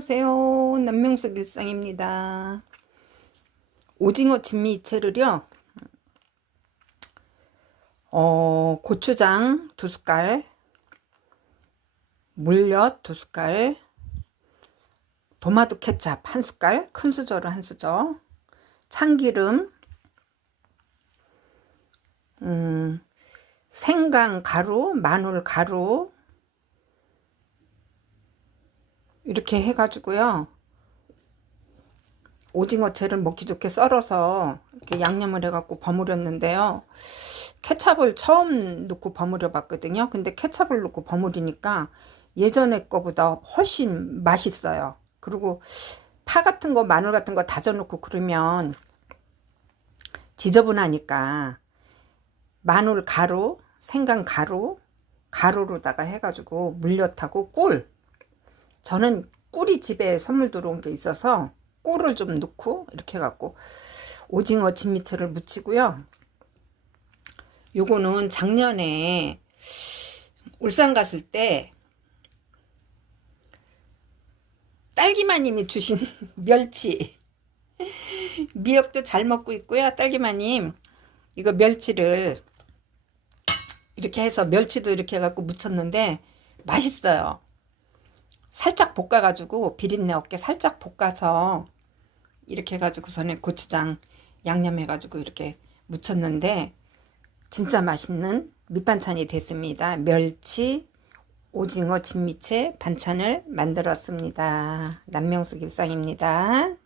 안녕하세요. 남명숙 일상입니다. 오징어 진미채를요, 어, 고추장 두 숟갈, 물엿 두 숟갈, 도마도 케찹 한 숟갈, 큰 수저로 한 수저, 참기름, 음, 생강 가루, 마늘 가루, 이렇게 해가지고요. 오징어채를 먹기 좋게 썰어서 이렇게 양념을 해갖고 버무렸는데요. 케찹을 처음 넣고 버무려 봤거든요. 근데 케찹을 넣고 버무리니까 예전에 거보다 훨씬 맛있어요. 그리고 파 같은 거, 마늘 같은 거 다져 놓고 그러면 지저분하니까 마늘 가루, 생강 가루, 가루로다가 해가지고 물엿하고 꿀 저는 꿀이 집에 선물 들어온 게 있어서 꿀을 좀 넣고 이렇게 해갖고 오징어 진미채를 무치고요. 요거는 작년에 울산 갔을 때 딸기마님이 주신 멸치 미역도 잘 먹고 있고요. 딸기마님 이거 멸치를 이렇게 해서 멸치도 이렇게 해갖고 무쳤는데 맛있어요. 살짝 볶아가지고 비린내 없게 살짝 볶아서 이렇게 해가지고서는 고추장 양념해가지고 이렇게 무쳤는데 진짜 맛있는 밑반찬이 됐습니다. 멸치, 오징어, 진미채 반찬을 만들었습니다. 남명숙 일상입니다.